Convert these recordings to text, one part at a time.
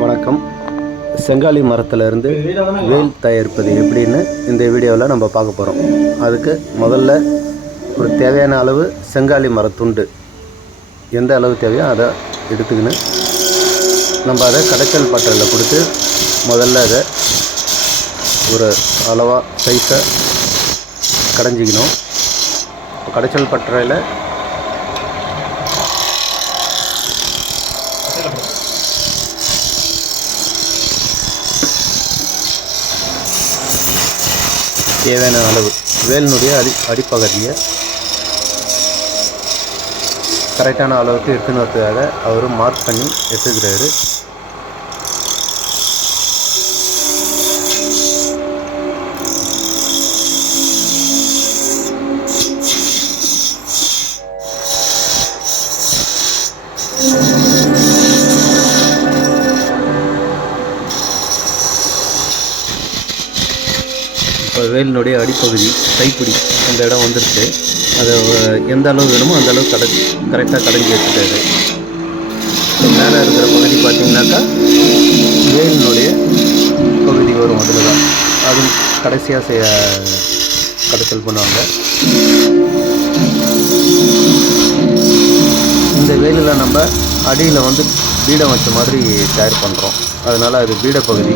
வணக்கம். செங்காலி மரத்துலேருந்து வேல் தயாரிப்பது எப்படின்னு இந்த வீடியோவில் நம்ம பார்க்க போகிறோம் அதுக்கு முதல்ல ஒரு தேவையான அளவு செங்காலி மரத்துண்டு எந்த அளவு தேவையோ அதை எடுத்துக்கின்னு நம்ம அதை கடைச்சல் பட்டறையில் கொடுத்து முதல்ல அதை ஒரு அளவாக சைஸை கடைஞ்சிக்கணும். கடைச்சல் பட்டறையில் தேவையான அளவு வேலினுடைய அடி அடிப்பகுதியை கரெக்டான அளவுக்கு இருக்குன்றதுக்காக அவர் மார்க் பண்ணி எடுத்துக்கிறாரு. வேலினுடைய அடிப்பகுதி கைப்பிடி அந்த இடம் வந்துருச்சு அதை எந்த அளவு வேணுமோ அந்த அளவு கடை கரெக்டாக கடைஞ்சி எடுத்துட்டாரு மேலே இருக்கிற பகுதி பார்த்தீங்கன்னாக்கா வேலினுடைய பகுதி வரும் அதில் தான் அதுவும் கடைசியாக செய்ய கடைசல் பண்ணுவாங்க. இந்த வேலில் நம்ம அடியில் வந்து பீடம் வச்ச மாதிரி தயார் பண்ணுறோம் அதனால் அது பீட பகுதி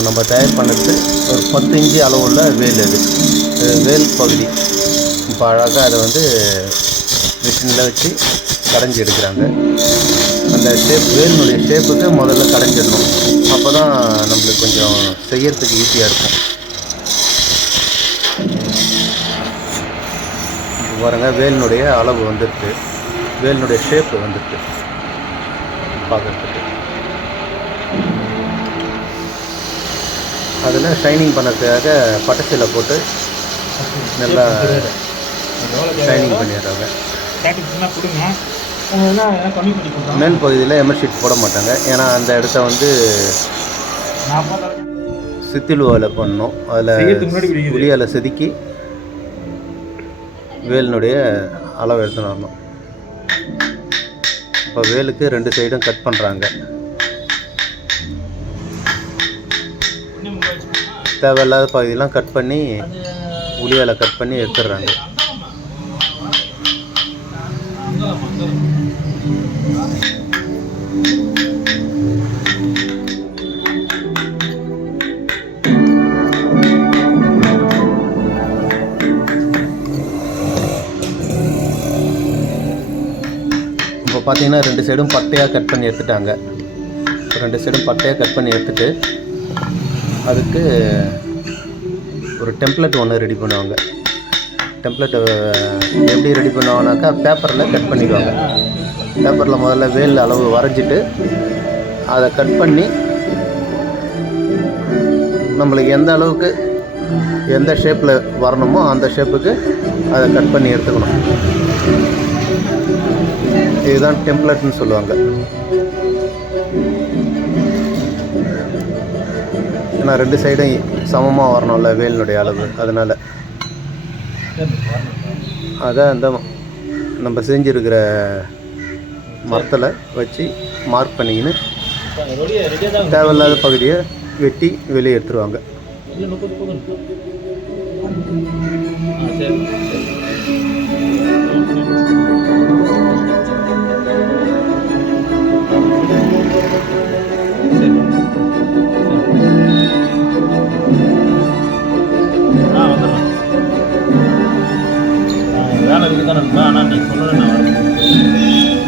இப்போ நம்ம தயார் பண்ணுறது ஒரு பத்து இன்ச்சு அளவுள்ள வேல் அது. வேல் பகுதி. இப்போ அழகாக அதை வந்து மிஷினில் வச்சு கடைஞ்சி எடுக்கிறாங்க. அந்த ஷேப் வேலினுடைய ஷேப்புக்கு முதல்ல கடைஞ்சிடணும். அப்போ தான் நம்மளுக்கு கொஞ்சம் செய்யறதுக்கு ஈஸியாக இருக்கும். இப்போ பாருங்க வேலினுடைய அளவு வந்துருக்கு. வேலினுடைய ஷேப்பு வந்துருக்கு. பார்க்குறதுக்கு. அதில் ஷைனிங் பண்ணுறதுக்காக பட்டச்சில போட்டு நல்லா ஷைனிங் பண்ணிடுறாங்க. மேல் பகுதியில் எமர் ஷீட் போட மாட்டாங்க. ஏன்னா அந்த இடத்த வந்து சித்திலுவாவில் பண்ணணும். அதில் உளியால் செதுக்கி வேலினுடைய அளவு எடுத்துன்னு வரணும். இப்போ வேலுக்கு ரெண்டு சைடும் கட் பண்ணுறாங்க தேவையில்லாத பகுதியெல்லாம் கட் பண்ணி உளியால் கட் பண்ணி எடுத்துடுறாங்க. இப்போ பார்த்தீங்கன்னா ரெண்டு சைடும் பட்டையாக கட் பண்ணி எடுத்துட்டாங்க. ரெண்டு சைடும் பட்டையாக கட் பண்ணி எடுத்துட்டு அதுக்கு ஒரு டெம்ப்ளேட் ஒன்று ரெடி பண்ணுவாங்க. டெம்ப்ளேட்டை எப்படி ரெடி பண்ணுவாங்கனாக்கா பேப்பரில் கட் பண்ணிடுவாங்க. பேப்பரில் முதல்ல வேல் அளவு வரைஞ்சிட்டு அதை கட் பண்ணி நம்மளுக்கு எந்த அளவுக்கு எந்த ஷேப்பில் வரணுமோ அந்த ஷேப்புக்கு அதை கட் பண்ணி எடுத்துக்கணும். இதுதான் டெம்ப்ளேட்னு சொல்லுவாங்க. ஆனால் ரெண்டு சைடும் சமமாக வரணும்ல வேலினுடைய அளவு. அதனால் அதை அந்த நம்ம செஞ்சுருக்கிற மரத்தில் வச்சு மார்க் பண்ணிக்கின்னு தேவையில்லாத பகுதியை வெட்டி வெளியே எடுத்துருவாங்க. தான் நண்பா ஆனால் நீ சொன்னது நான் வரேன்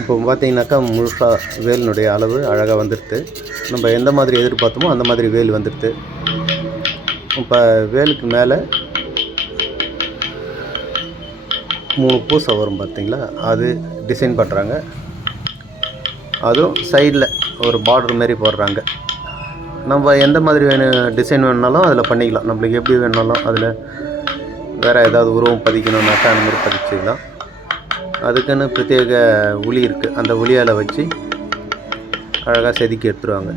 இப்போ பார்த்தீங்கன்னாக்கா முழுசாக வேலினுடைய அளவு அழகாக வந்துடுது. நம்ம எந்த மாதிரி எதிர்பார்த்தோமோ அந்த மாதிரி வேல் வந்துடுது. இப்போ வேலுக்கு மேலே மூணு பூசை வரும் பார்த்தீங்களா? அது டிசைன் பண்ணுறாங்க அதுவும் சைடில் ஒரு பார்டர் மாரி போடுறாங்க. நம்ம எந்த மாதிரி வேணும் டிசைன் வேணுனாலும் அதில் பண்ணிக்கலாம். நம்மளுக்கு எப்படி வேணுனாலும் அதில் வேறு ஏதாவது உருவம் பதிக்கணும்னாக்கா அந்த மாதிரி பதிச்சுக்கலாம். அதுக்குன்னு பிரத்யேக உளி இருக்குது அந்த உளியால் வச்சு அழகாக செதுக்கி எடுத்துருவாங்க.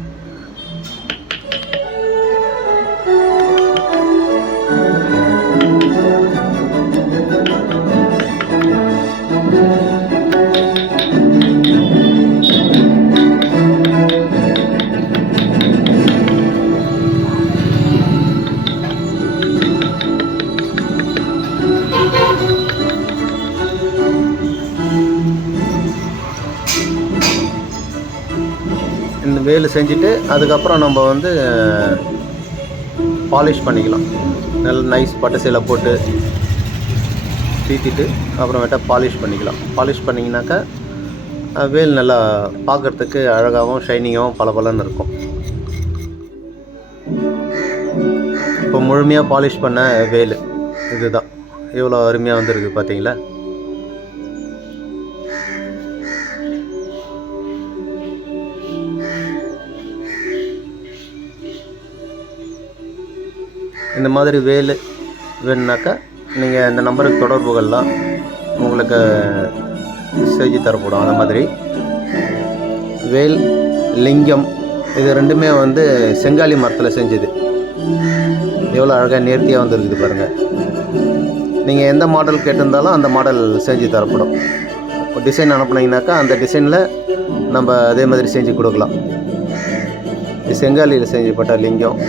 வேலு செஞ்சுட்டு அதுக்கப்புறம் நம்ம வந்து பாலிஷ் பண்ணிக்கலாம். நல்ல நைஸ் பட்டு சீலை போட்டு தீத்திட்டு அப்புறமேட்டா பாலிஷ் பண்ணிக்கலாம். பாலிஷ் பண்ணிங்கனாக்கா வேல் நல்லா பார்க்குறதுக்கு அழகாகவும் ஷைனிங்காகவும் பளபளன்னு இருக்கும். இப்போ முழுமையாக பாலிஷ் பண்ண வேல் இதுதான். எவ்வளோ அருமையாக வந்திருக்கு பார்த்தீங்களா இந்த மாதிரி வேல் வேணுனாக்கா நீங்கள் இந்த நம்பருக்கு தொடர்பு கொள்ளலாம் உங்களுக்கு செஞ்சு தரப்படும். அந்த மாதிரி வேல் லிங்கம் இது ரெண்டுமே வந்து செங்காலி மரத்தில் செஞ்சது. எவ்வளோ அழகாக நேர்த்தியாக வந்துருக்குது பாருங்கள் நீங்கள் எந்த மாடல் கேட்டிருந்தாலும் அந்த மாடல் செஞ்சு தரப்படும். டிசைன் அனுப்புனீங்கனாக்கா அந்த டிசைனில் நம்ம அதே மாதிரி செஞ்சு கொடுக்கலாம். இது செங்காலியில் செஞ்சப்பட்ட லிங்கம்.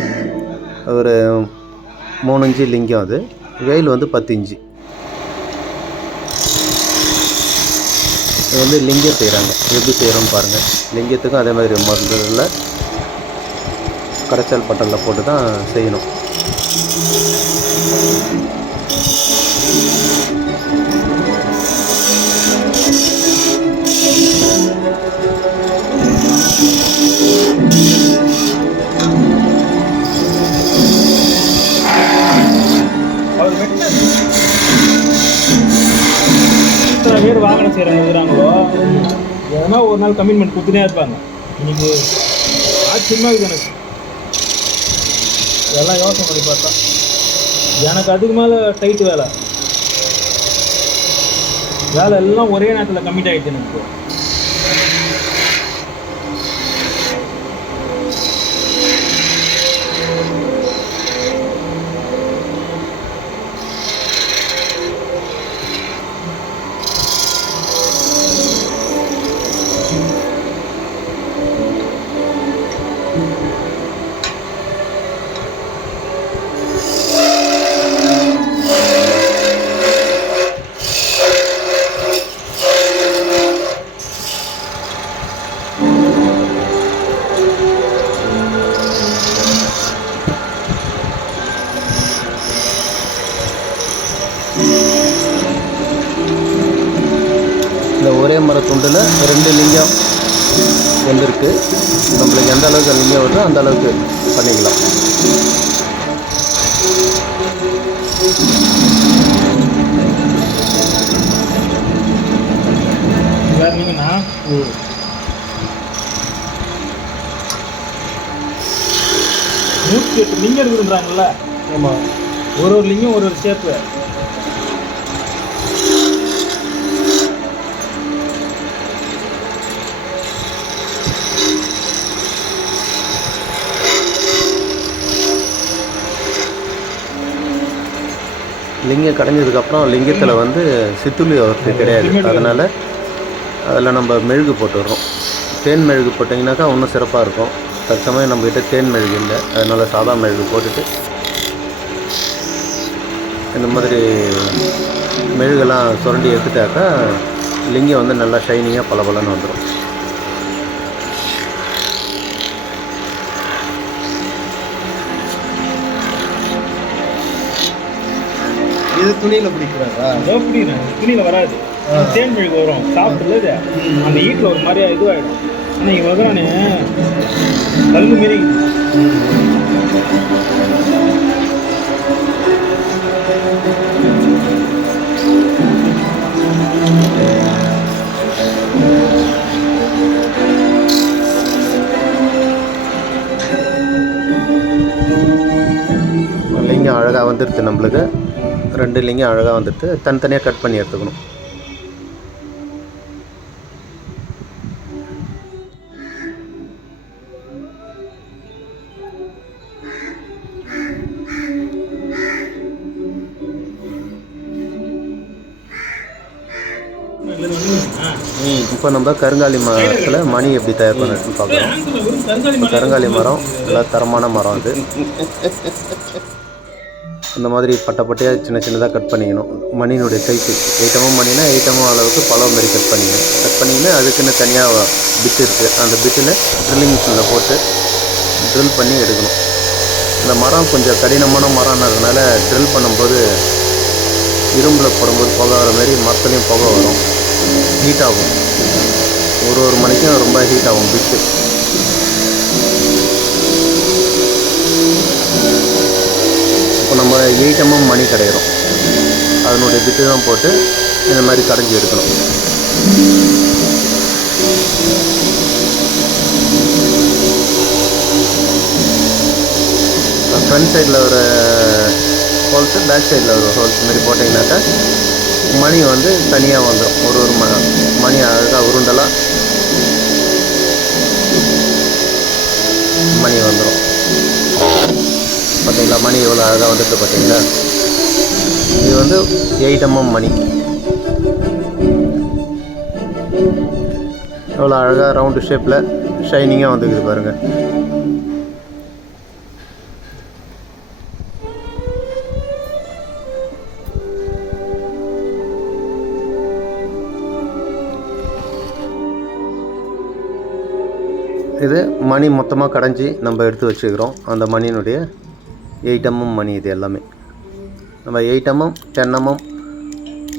ஒரு மூணு இன்ச்சு லிங்கம் அது. வெயில் வந்து பத்து இன்ச்சு. இது வந்து லிங்கம் செய்கிறாங்க எப்படி செய்கிறோம் பாருங்கள் லிங்கத்துக்கும் அதே மாதிரி மருந்துகளில் கடைச்சல் பட்டலில் போட்டு தான் செய்யணும். பேர் செய்கிறாங்க இருக்கிறாங்களோ எதனா ஒரு நாள் கமிட்மெண்ட் கொடுத்துனே இருப்பாங்க. இன்னைக்கு ஆச்சரியமாக இருக்குது எனக்கு. இதெல்லாம் யோசனை பண்ணி பார்த்தா. எனக்கு அதுக்கு மேலே டைட்டு வேலை. வேலை எல்லாம் ஒரே நேரத்தில் கம்மிட் ஆகிடுச்சு எனக்கு. மரத்துண்டில் ரெண்டு லிங்கம் வந்திருக்கு. நம்மளுக்கு எந்த அளவுக்கு லிங்கம் வருதோ அந்த அளவுக்கு பண்ணிக்கலாம். நூற்றி எட்டு லிங்கம் இருக்குன்றாங்கல்ல ஆமாம் ஒரு ஒரு லிங்கம் ஒரு ஒரு ஷேப்பு லிங்கம் கடைஞ்சதுக்கப்புறம் லிங்கத்தில் வந்து சித்துளி அவருக்கு கிடையாது. அதனால் அதில் நம்ம மெழுகு போட்டுடுறோம் தேன் மெழுகு போட்டிங்கனாக்கா இன்னும் சிறப்பாக இருக்கும். தற்சமயம் நம்மக்கிட்ட தேன் மெழுகு இல்லை. அதனால் சாதா மெழுகு போட்டுட்டு இந்த மாதிரி மெழுகெல்லாம் சுரண்டி எடுத்துட்டாக்கா லிங்கம் வந்து நல்லா ஷைனிங்காக பளபளன்னு வந்துடும் துணியில துணியில் பிடிக்கிறாரா? ஏதோ பிடிக்கிறேன். துணியில் வராது. தேன் மொழி வரும். சாப்பிட்டுல அந்த ஈட்டில் ஒரு மாதிரியா இதுவாகிடும் ஆனால் இங்கே வர்றானே. கல் மீறி அழகாக வந்துடுது நம்மளுக்கு. ரெண்டு இல்லைங்க அழகாக வந்துட்டு தனித்தனியாக கட் பண்ணி எடுத்துக்கணும். இப்போ நம்ம கருங்காலி மரத்தில் மணி எப்படி தயார் பண்ணுறதுன்னு பார்க்குறோம். கருங்காலி மரம் நல்லா தரமான மரம் அது. அந்த மாதிரி பட்டை பட்டையாக சின்ன சின்னதாக கட் பண்ணிக்கணும். மணியினுடைய சைஸு எயிட்டமும் மணினா எயிட்டமும் அளவுக்கு பழம் மாதிரி கட் பண்ணிக்கணும். கட் பண்ணிங்கன்னா அதுக்குன்னு தனியாக பிட்டு இருக்குது அந்த பிட்டில் ட்ரில்லிங் மிஷினில் போட்டு ட்ரில் பண்ணி எடுக்கணும். இந்த மரம் கொஞ்சம் கடினமான மரம்னதுனால ட்ரில் பண்ணும்போது இரும்பில் போடும்போது புகை வர மாதிரி மரத்துலேயும் புகை வரும். ஹீட் ஆகும். ஒரு ஒரு மணிக்கும் ரொம்ப ஹீட் ஆகும் பிட்டு நம்ம எயிட் எம்எம் மணி கடையிறோம். அதனுடைய பிட்டு தான் போட்டு இந்த மாதிரி கடைஞ்சி எடுக்கணும். ஃப்ரண்ட் சைடில் ஒரு ஹோல்ஸு பேக் சைடில் ஒரு ஹோல்ஸ் மாதிரி போட்டிங்கனாக்கா மணி வந்து தனியாக வந்துடும் ஒரு ஒரு ம மணி அழகாக உருண்டலாக மணி வந்துடும் பார்த்தீங்களா மணி எவ்வளோ அழகாக வந்துட்டு பார்த்தீங்களா இது வந்து எயிட் எம்எம் மணி. எவ்வளோ அழகாக ரவுண்டு ஷேப்பில் ஷைனிங்காக வந்துக்குது பாருங்கள் இது மணி மொத்தமாக கடைஞ்சி நம்ம எடுத்து வச்சுக்கிறோம். அந்த மணியினுடைய எயிட் எம்எம் மணி இது எல்லாமே. நம்ம eight M M ten M M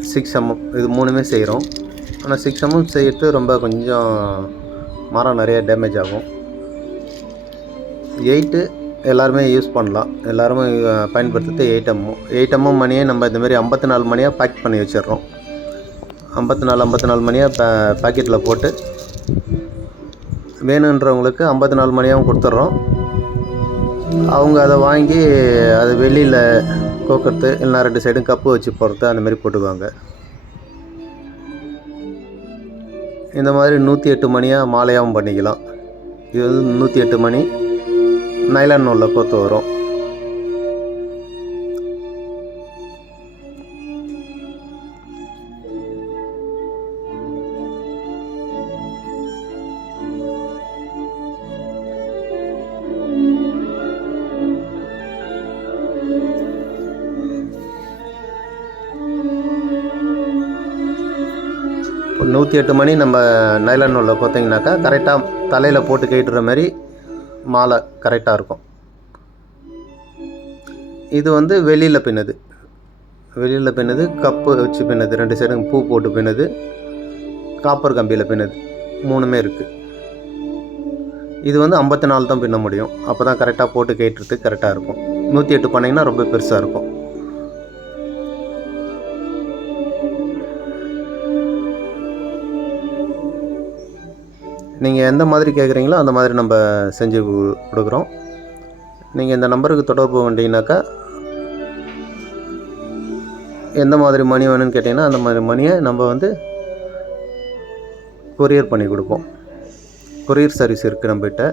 six M M இது மூணுமே செய்கிறோம் ஆனால் சிக்ஸ் எம்எம் செய்யறது ரொம்ப கொஞ்சம் மரம் நிறைய டேமேஜ் ஆகும். எயிட்டு எல்லாருமே யூஸ் பண்ணலாம். எல்லாருமே அஹ், பயன்படுத்துறது எயிட் எம்எம் எயிட் எம்எம் மணியை நம்ம இந்தமாரி ஐம்பத்தி நாலு மணியாக பேக் பண்ணி வச்சிடுறோம். ஐம்பத்தி நாலு ஐம்பத்தி நாலு மணியாக பே பேக்கெட்டில் போட்டு வேணுன்றவங்களுக்கு ஐம்பத்தி நாலு மணியாகவும் கொடுத்துட்றோம். அவங்க அதை வாங்கி அது வெளியில் கோக்கிறது இல்லைனா ரெண்டு சைடும் கப்பு வச்சு போடுறது அந்த மாதிரி போட்டுக்குவாங்க. இந்த மாதிரி நூற்றி எட்டு மணியாக மாலையாகவும் பண்ணிக்கலாம். இது வந்து நூற்றி எட்டு மணி நைலான் நூலில் கோத்து வரும். நூற்றி எட்டு மணி நம்ம நைலான் நூலில் பார்த்தீங்கன்னாக்கா கரெக்டாக தலையில் போட்டு கேட்டுற மாதிரி மாலை கரெக்டாக இருக்கும். இது வந்து வெளியில் பின்னுது. வெளியில் பின்னது கப்பு வச்சு பின்னது. ரெண்டு சைடும் பூ போட்டு பின்னுது. காப்பர் கம்பியில் பின்னுது. மூணுமே இருக்குது இது வந்து ஐம்பத்தி நாலு தான் பின்ன முடியும். அப்போ தான் கரெக்டாக போட்டு கேட்டுறதுக்கு கரெக்டாக இருக்கும். நூற்றி எட்டு பண்ணிங்கன்னா ரொம்ப பெருசாக இருக்கும். நீங்கள் எந்த மாதிரி கேட்குறீங்களோ அந்த மாதிரி நம்ம செஞ்சு கொடுக்குறோம். நீங்கள் இந்த நம்பருக்கு தொடர்பு கொண்டீங்கன்னாக்கா எந்த மாதிரி மணி வேணும்னு கேட்டிங்கன்னா அந்த மாதிரி மணியை நம்ம வந்து கொரியர் பண்ணி கொடுப்போம். கொரியர் சர்வீஸ் இருக்குது நம்மகிட்ட.